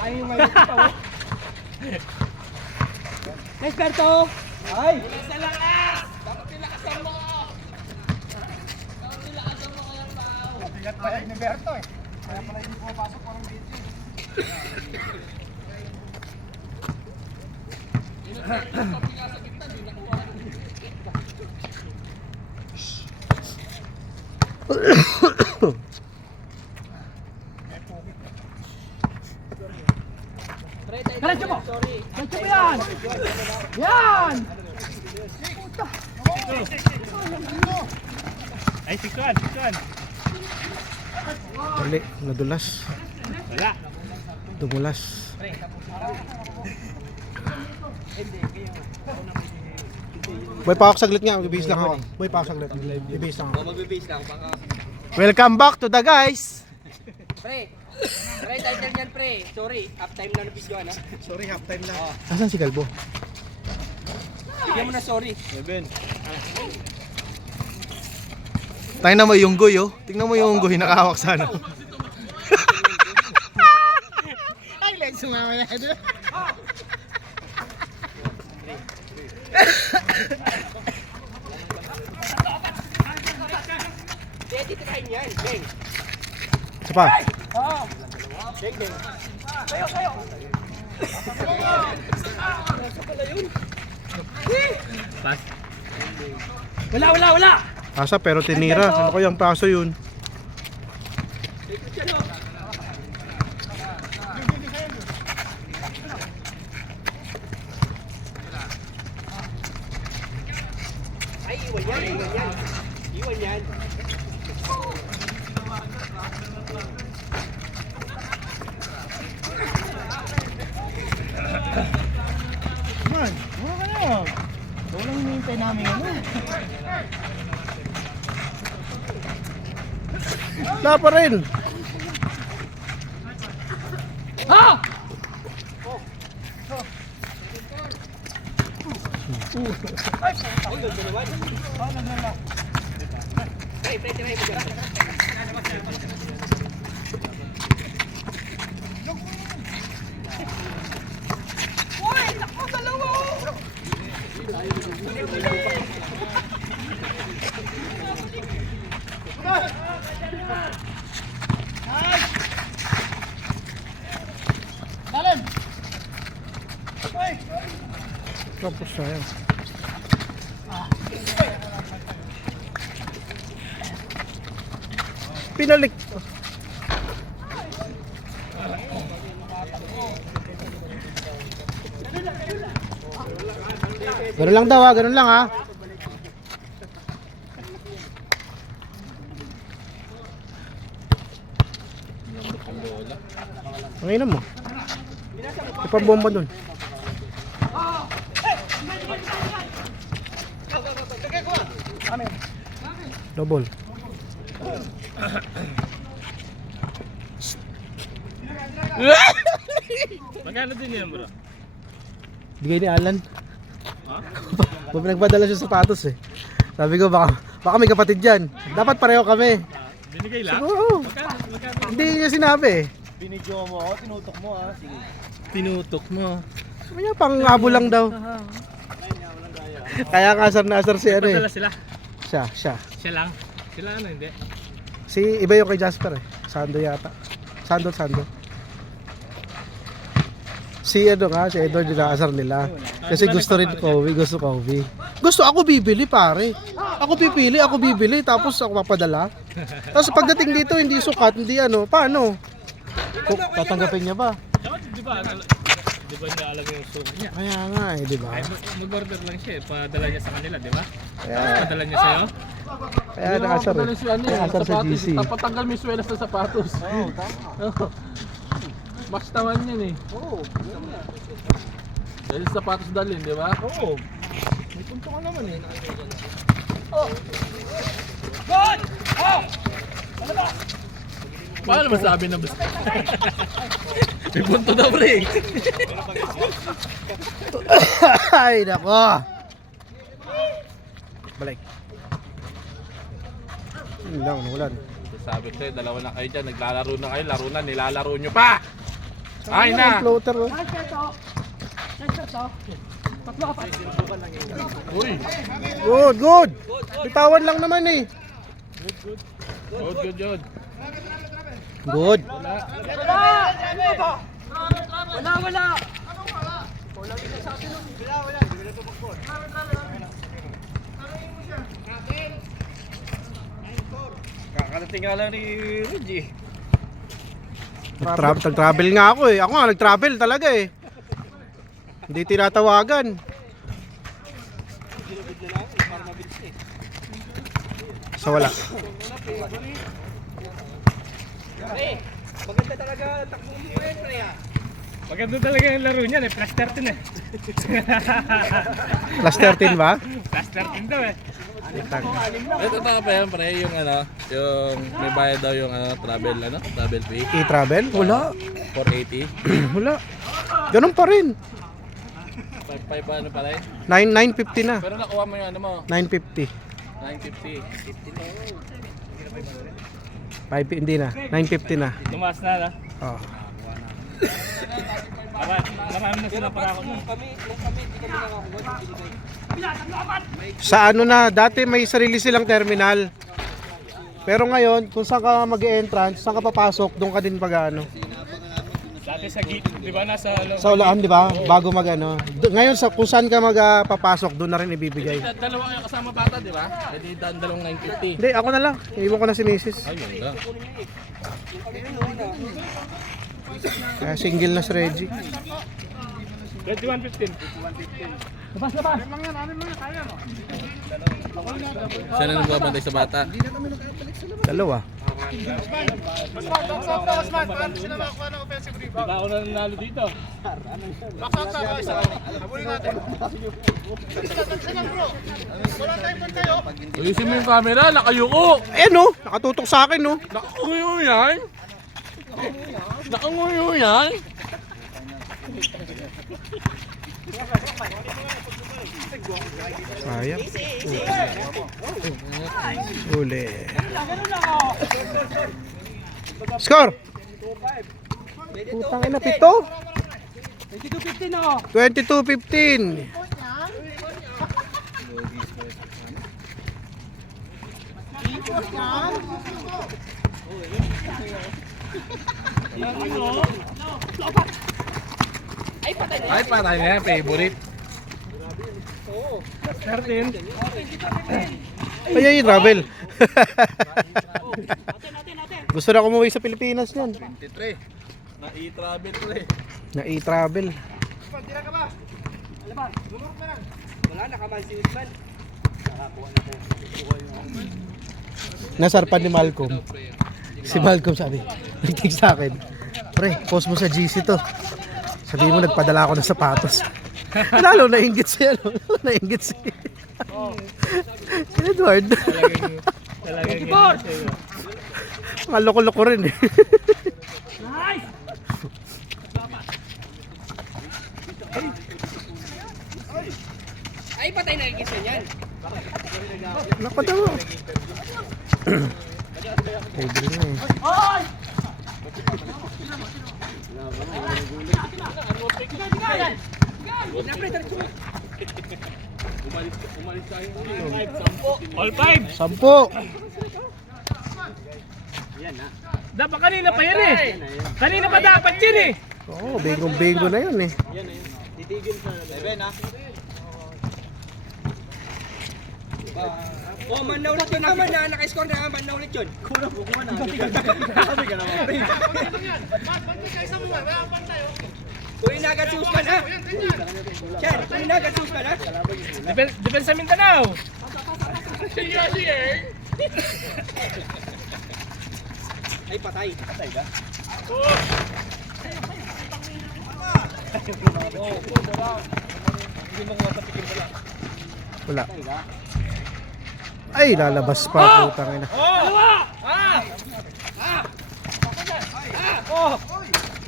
Tayo yung ngayon ito. Nice, Berto! Ay! Sa lakas! Dapat nilakasan mo! Dapat nilakasan mo kayang tao! Bigat pa ni Berto eh. Kaya pala hindi pumapasok parang dito eh. Diretso mo! Diretso mo yan! Yan! Ay, sikuan. Dali, nadulas. Wala. Dumulas. Boy, pakak saglit nga. Bibihis lang ako. Boy, pakak saglit. Bibihis lang ako. Magbibase lang. Welcome back to the guys! Pre, title niyan pre. Sorry, half time na video ano? Sorry, half time lang. Asan si Kalbo? Bigyan mo na sorry. Tingnan mo yung goy, oh. Tingnan mo yung goy, nakahawak sana. Ay, lang sumama yan. Dito kain yan, Beng. Isa pa. Beng. Sayo. Pass. Wala. Asa pero tinira. Ano kayang paso yun? Ay, iwan yan. Man, ano ka na? Walang hinihintay namin ano. Wala pa rin. Ha! Tapos sayang. Pinalik. Ganun lang daw ha, ganun lang ha. Ang ina mo. Ipambomba dun. Double. Magkano din yan, bro? Bigay ni Alan. Nagpadala siya sapatos eh. Sabi ko baka may kapatid dyan. Dapat pareho kami. Binigay lang? Oo. Magkano? Hindi niya sinabi eh. Binidyo mo ako, tinutok mo ha. Sige. Tinutok mo. Sabi niya pang abo lang daw. Kaya kasar na asar si ano eh. Padala sila. Siya. Siya lang. Sila ano, hindi. Si iba yung kay Jasper eh. Sando yata. Sando. Si ano nga, si Edward yung naasar nila. Kasi gusto rin gusto Kobe. Gusto ako bibili pare. Ako bibili tapos ako papadala. Tapos pagdating dito hindi sukat, hindi ano, paano? Tatanggapin niya ba? Di ba niya alam yung sukat niya? Kaya nga eh, di ba? Ay, mag-order lang siya eh. Padala niya sa kanila, di ba? Kaya, Padala niya sa'yo? kaya naasar eh. Kaya naasar sa GC. Patanggal mo yung swelas sa sapatos. Oo, tama. Mas tawan yan eh. Oo. Dahil sa sapatos dalhin, di ba? Oo. May punto ka naman eh. Paano masabi na basta? May punto na pre. Ay, nako. Balik. Yun lang, nawalan. Sabi ko dalawa na kayo dyan, naglalaro na kayo, laro na, nilalaro nyo pa! Ay na! Ang floater, oh. Uy! Good, good. Bitawan lang naman eh. Good. Good. Kakarating nga lang ni Reggie. Nag-travel nga ako eh. Ako nga nag-travel talaga eh. Hindi tinatawagan. So wala. Maganda talaga takbo mo yan, pre. Maganda talaga yung laro niyan eh. Plus 13 eh. Plus 13 ba? Plus 13 daw eh. Ito pa yan, pre, yung may bayad daw yung travel fee. E-travel? Wala. 480. Wala. Ganun pa rin. 5 ano pa rin? 950 na. Pero nakuha mo yung ano mo, 950. 950. 5 hindi na. 950 na. Tumaas na na. Oh. Marami na sila para ako nun. Sa ano na, dati may sarili silang terminal. Pero ngayon, kung saan ka mag-e-entrance, saan ka papasok, doon ka din pag-ano. Dati sa gate, di ba nasa loob? Sa ulaan, di ba? Bago mag-ano. Ngayon, kung saan ka magpapasok, doon na rin ibibigay. Dalawa kayo kasama bata, di ba? Pwede dalawang 950. Hindi, ako na lang. Iiwan ko na si Mrs. Ay, yun lang. Kaya single na si Reggie. 21.15. Siya na nagbabantay sa bata. Dalawa. Di ba ako na nanalo dito? Ayusin mo yung camera, nakayuko! Ayan no, nakatutok sa akin no. Nakanguyo yan! Nakanguyo yan! Sayang. Uli. Score! Putang ina, 7? 22-15. Ay, patay na yan, favorite. 13. Ay, travel. Gusto na umuwi sa Pilipinas yan. 23. Na-i-travel ko eh. Na e-travel. Wala, nakaman si Usman. Nasarpan ni Malcolm. Si Malcolm sabi, nag-text sa akin, pre, post mo sa GC to. Sabi mo, nagpadala ako ng sapatos. Lalo nainggit siya, no? Nainggit siya. Si Edward. Talagang yun. Mga loko-loko rin eh. Ay, patay na ikisa niyan. Nakatawa. Pwede na eh. All 5. 10. Dapat kanina pa yan eh. Kanina pa dapat yun eh. Oo, bingo-bingo na yun eh. Oh, man na ulit yun naman na naka-score na man na ulit yun. Kulang ko na. Sabi ka naman. Uy, nagat si Usman ha. Yan, uy, nagat si Usman ha. Defense sa Mindanao. Ay, patay. Patay ka? Wala. Ay, lalabas pa. Putang ina.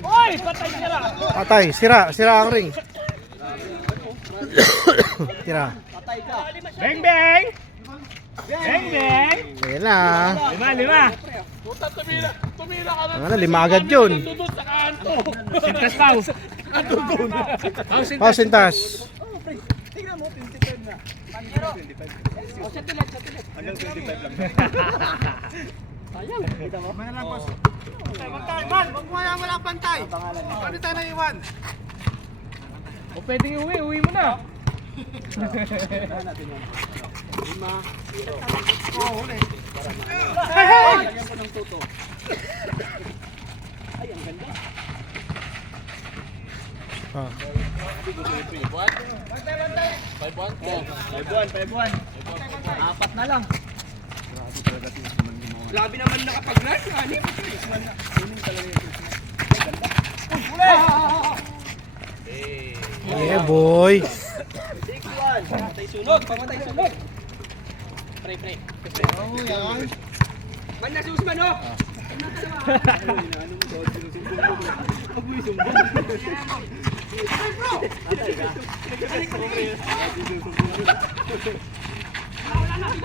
Oy, patay sila. Patay, sira ang ring. Tira. Bang bang. Bang bang. Ayan na. 5. Puta, tumira ka na. Ano, 5 agad yun. Doon sa kanto. Sintas pao. Pao sintas. Pausintas. Tingnan mo, 25 na. Hanggang 25. Hanggang 25 lang. Kita mo? Mana lang, boss. Man, huwag mo yan, walang pantay. Ano tayo na iwan? O pwedeng uwi mo na. Ah. 5-1? Apat na lang. Grabe naman nakapag-run. Ano? Yeah, boy. 6-1. Pamatay sunog. Pamatay sunog. Pre. Oo, yan. Man na susman, oh.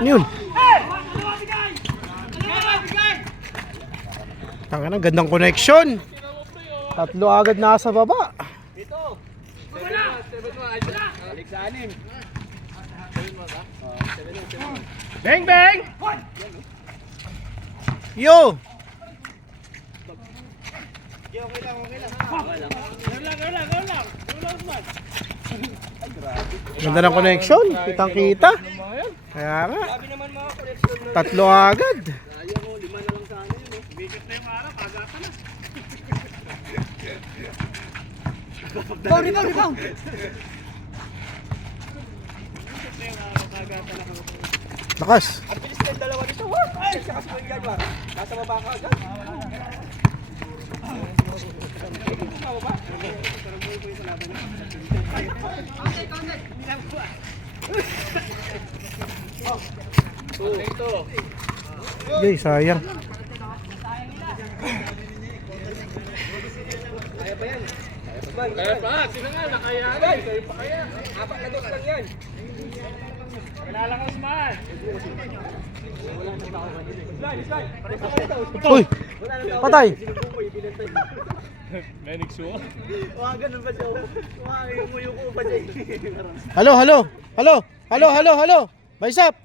Yun. Tanga na, gandang connection. 3 agad nasa baba. Balik sa anim. Bang bang. Yo! Ganda ng connection. Kitang kita. Kaya nga. Grabe naman mga koleksyon. 3 agad. Ayaw ko, 5 na lang sana yun, eh. Bigat na yung araw, kagatan na. Rebound. Lakas. Ang bilis ng dalawa nito, wah! Ay, siya kasi yung Jaguar. Nasa baba ka agad. Yay, sayang. Kaya pa, sino nga, nakayanan. Kayo pa kaya. Apat na dos lang yan. Nalakas man. Uy! Patay! Menik suwa. Wah, ganun ba siya? Wah, yung muyo ko ba siya? Halo, halo! Halo! Halo, halo, halo! Baisap!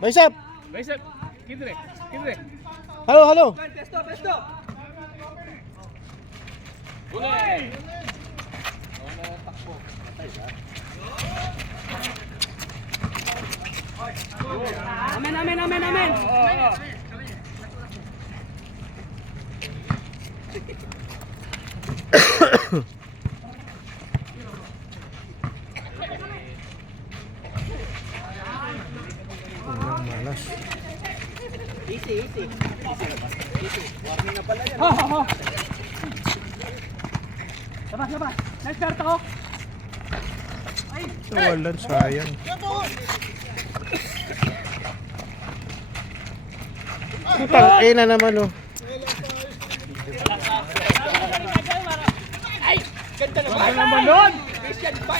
Baisap! Baisap. Kidre. Halo, halo! Pesto! Amen. Walang malas. Easy. Warning na pala yan. Sabas. Nice start ako. Walang, sayang. Putang ina naman, oh. Ganda naman. Ano naman nun? Christian pa.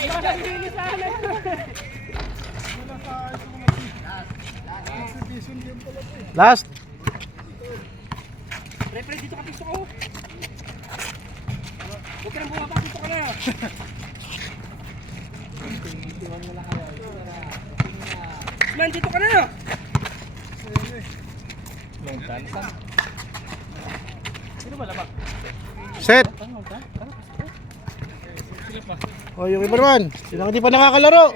Last. Pre, dito ka piso ko. Huwag ka nang bumaba, dito ka na. Man, dito ka na. Set. Oh, yung iba naman. Sino hindi pa nakakalaro?